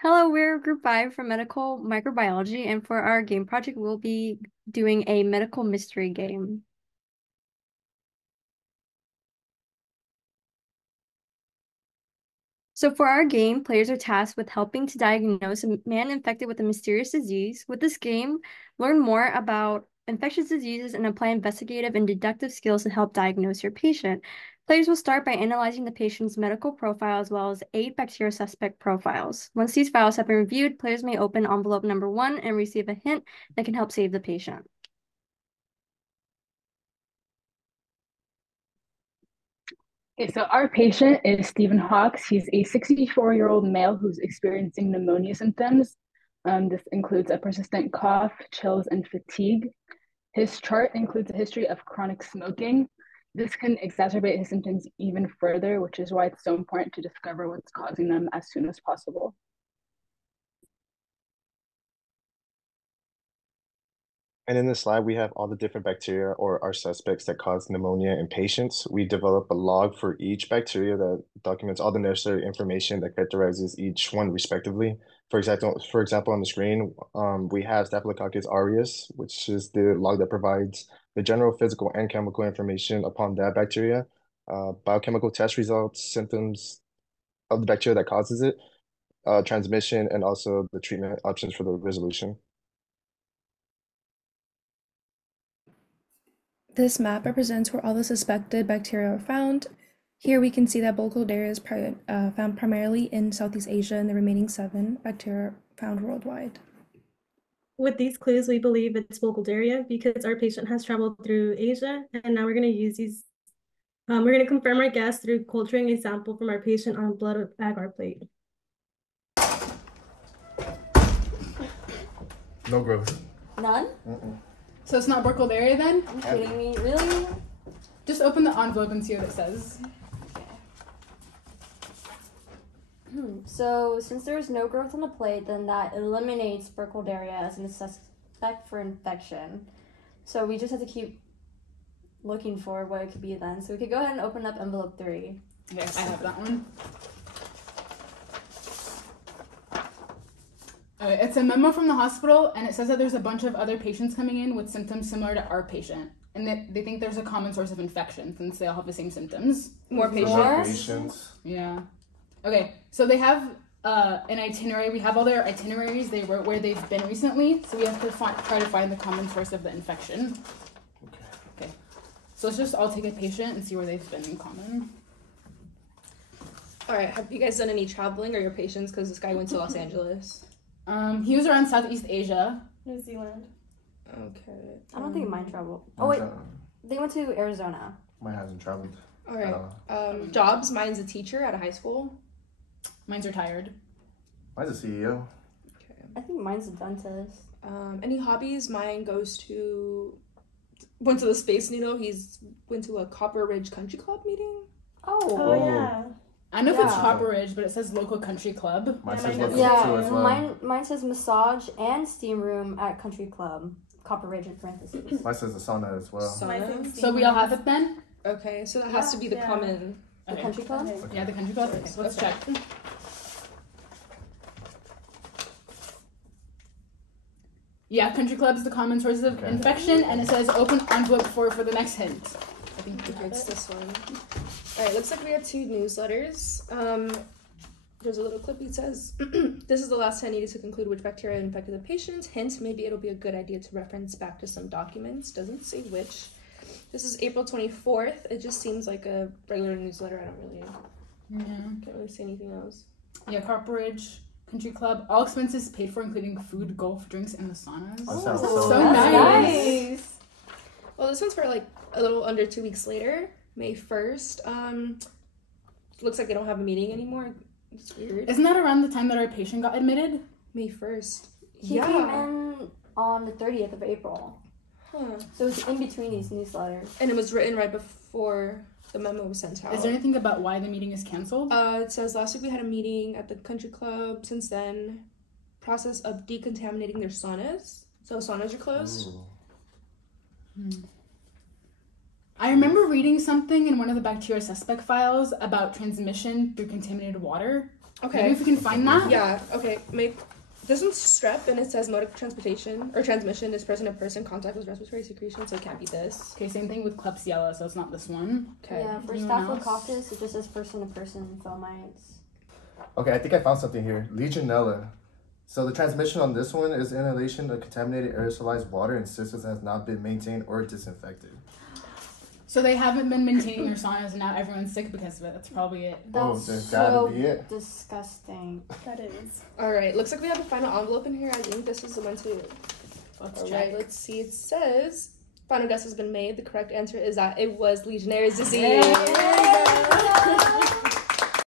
Hello, we're Group 5 from Medical Microbiology, and for our game project, we'll be doing a medical mystery game. So for our game, players are tasked with helping to diagnose a man infected with a mysterious disease. With this game, learn more about infectious diseases and apply investigative and deductive skills to help diagnose your patient. Players will start by analyzing the patient's medical profile as well as 8 bacteria suspect profiles. Once these files have been reviewed, players may open envelope number 1 and receive a hint that can help save the patient. Okay, so our patient is Stephen Hawks. He's a 64-year-old male who's experiencing pneumonia symptoms. This includes a persistent cough, chills, and fatigue. His chart includes a history of chronic smoking. This can exacerbate his symptoms even further, which is why it's so important to discover what's causing them as soon as possible. And in this lab, we have all the different bacteria or our suspects that cause pneumonia in patients. We develop a log for each bacteria that documents all the necessary information that characterizes each one respectively. For example, on the screen, we have Staphylococcus aureus, which is the log that provides the general physical and chemical information upon that bacteria, biochemical test results, symptoms of the bacteria that causes it, transmission, and also the treatment options for the resolution. This map represents where all the suspected bacteria are found. Here we can see that Burkholderia is found primarily in Southeast Asia, and the remaining 7 bacteria found worldwide. With these clues, we believe it's Burkholderia because our patient has traveled through Asia, and now we're going to use these. We're going to confirm our guess through culturing a sample from our patient on a blood agar plate. No growth. None? So it's not Burkholderia then? Are you kidding me? Really? Just open the envelope and see what it says. So since there's no growth on the plate, then that eliminates Burkholderia as a suspect for infection. So we just have to keep looking for what it could be then. So we could go ahead and open up envelope 3. Okay, I have that one. Okay, it's a memo from the hospital, and it says that there's a bunch of other patients coming in with symptoms similar to our patient. And they think there's a common source of infection since they all have the same symptoms. More patients? More patients. Yeah. Okay, so they have an itinerary. We have all their itineraries. They wrote where they've been recently, so we have to try to find the common source of the infection. Okay. So let's just all take a patient and see where they've been in common. All right, have you guys done any traveling or your patients? Because this guy went to Los Angeles. He was around Southeast Asia. New Zealand. Okay. I don't think mine traveled. Oh wait, they went to Arizona. Mine hasn't traveled. All right. Jobs, mine's a teacher at a high school. Mine's retired. Mine's a CEO. Okay. I think mine's a dentist. Any hobbies? Mine went to the Space Needle. Went to a Copper Ridge Country Club meeting. Oh yeah. I don't know if it's Copper Ridge, but it says local country club. Mine says local Yeah, as well. mine says massage and steam room at country club. Copper Ridge in parentheses. Mine says a sauna as well. So we all have it then? Okay, so that has to be the common. The country club? Okay. Yeah, the country club. Okay, so let's check. Yeah, country club is the common source of infection, and it says open envelope 4 for the next hint. I think it's this one. All right, looks like we have 2 newsletters. There's a little clip that says, this is the last time needed to conclude which bacteria infected the patient. Hint, maybe it'll be a good idea to reference back to some documents. Doesn't say which. This is April 24th. It just seems like a regular newsletter. I don't really, can't really say anything else. Yeah, Copper Ridge Country Club. All expenses paid for, including food, golf, drinks, and the saunas. That sounds so nice. Nice. Well, this one's for like a little under 2 weeks later, May 1st. Looks like they don't have a meeting anymore. It's weird. Isn't that around the time that our patient got admitted? May 1st. He came in on the 30th of April. Huh. So it's in between these newsletters. And it was written right before the memo was sent out. Is there anything about why the meeting is canceled? It says last week we had a meeting at the country club. Since then, process of decontaminating their saunas. So saunas are closed. I remember reading something in one of the bacteria suspect files about transmission through contaminated water. Okay. Maybe if we can find that. Yeah. Okay. This one's strep, and it says mode of transportation or transmission is person-to-person contact with respiratory secretion, so it can't be this. Okay, same thing with Klebsiella, so it's not this one. Okay. Yeah, for Anyone Staphylococcus, it just says person-to-person fomites. Okay, I think I found something here. Legionella. So the transmission on this one is inhalation of contaminated aerosolized water in systems that has not been maintained or disinfected. So they haven't been maintaining their saunas, and now everyone's sick because of it. That's probably it. That's there's so gotta be it. disgusting. That is. All right. Looks like we have a final envelope in here. I think this is the one too. Let's All check. right. Let's see. It says final guess has been made. The correct answer is that it was Legionnaire's disease.